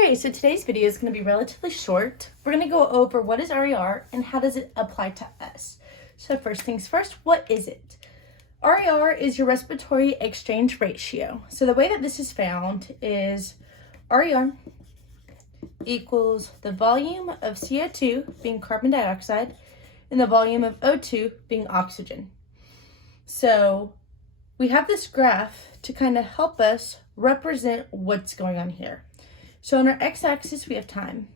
Okay, so today's video is going to be relatively short. We're going to go over what is RER and how does it apply to us. So first things first, what is it? RER is your respiratory exchange ratio. So the way that this is found is RER equals the volume of CO2 being carbon dioxide and the volume of O2 being oxygen. So we have this graph to kind of help us represent what's going on here. So on our x-axis, we have time.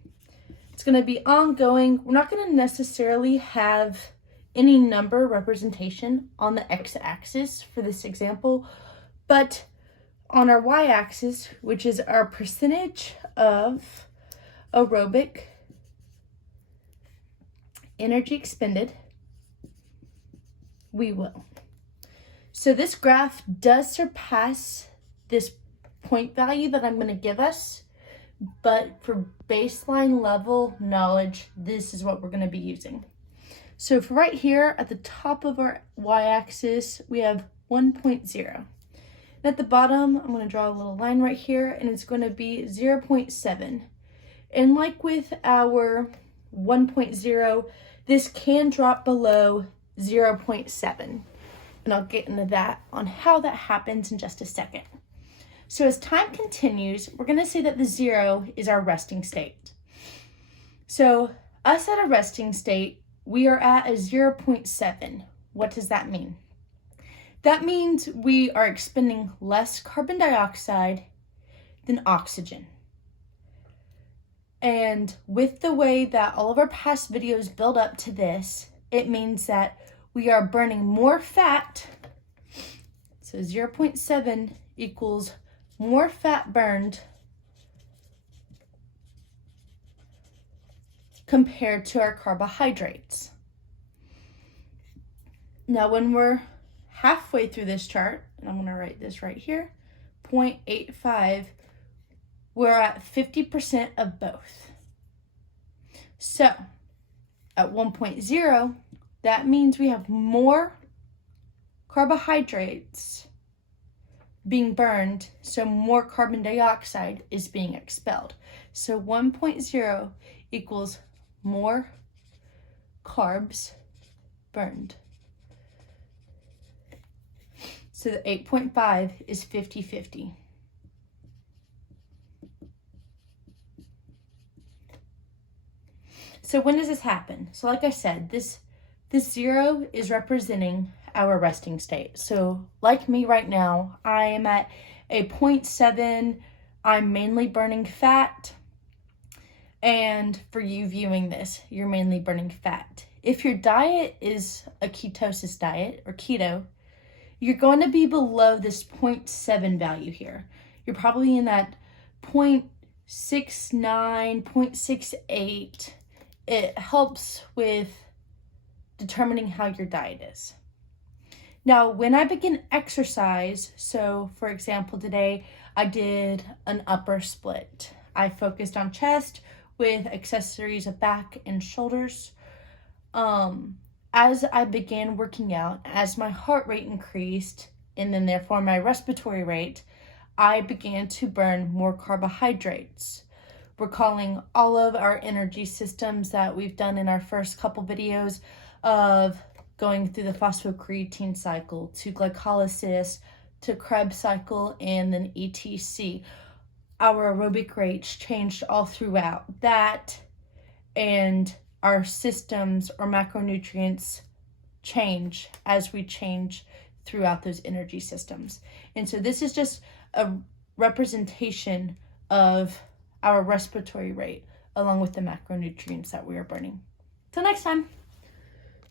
It's going to be ongoing. We're not going to necessarily have any number representation on the x-axis for this example, but on our y-axis, which is our percentage of aerobic energy expended, we will. So this graph does surpass this point value that I'm going to give us, but for baseline level knowledge, this is what we're going to be using. So for right here at the top of our y-axis, we have 1.0. And at the bottom, I'm going to draw a little line right here, and it's going to be 0.7. And like with our 1.0, this can drop below 0.7. And I'll get into that on how that happens in just a second. So as time continues, we're going to say that the 0 is our resting state. So us at a resting state, we are at a 0.7. What does that mean? That means we are expending less carbon dioxide than oxygen. And with the way that all of our past videos build up to this, it means that we are burning more fat. So 0.7 equals more fat burned compared to our carbohydrates. Now, when we're halfway through this chart, and I'm going to write this right here, 0.85, we're at 50% of both. So at 1.0, that means we have more carbohydrates being burned, so more carbon dioxide is being expelled. So 1.0 equals more carbs burned. So the 8.5 is 50-50. So when does this happen? So like I said, this 0 is representing our resting state. So like me right now, I am at a 0.7. I'm mainly burning fat. And for you viewing this, you're mainly burning fat. If your diet is a ketosis diet or keto, you're going to be below this 0.7 value here. You're probably in that 0.69, 0.68. It helps with determining how your diet is. Now, when I begin exercise, so for example, today I did an upper split. I focused on chest with accessories of back and shoulders. As I began working out, as my heart rate increased, and then therefore my respiratory rate, I began to burn more carbohydrates. Recalling all of our energy systems that we've done in our first couple videos of going through the phosphocreatine cycle to glycolysis to Krebs cycle and then etc. Our aerobic rates changed all throughout that, and our systems or macronutrients change as we change throughout those energy systems. And so this is just a representation of our respiratory rate along with the macronutrients that we are burning. Till next time.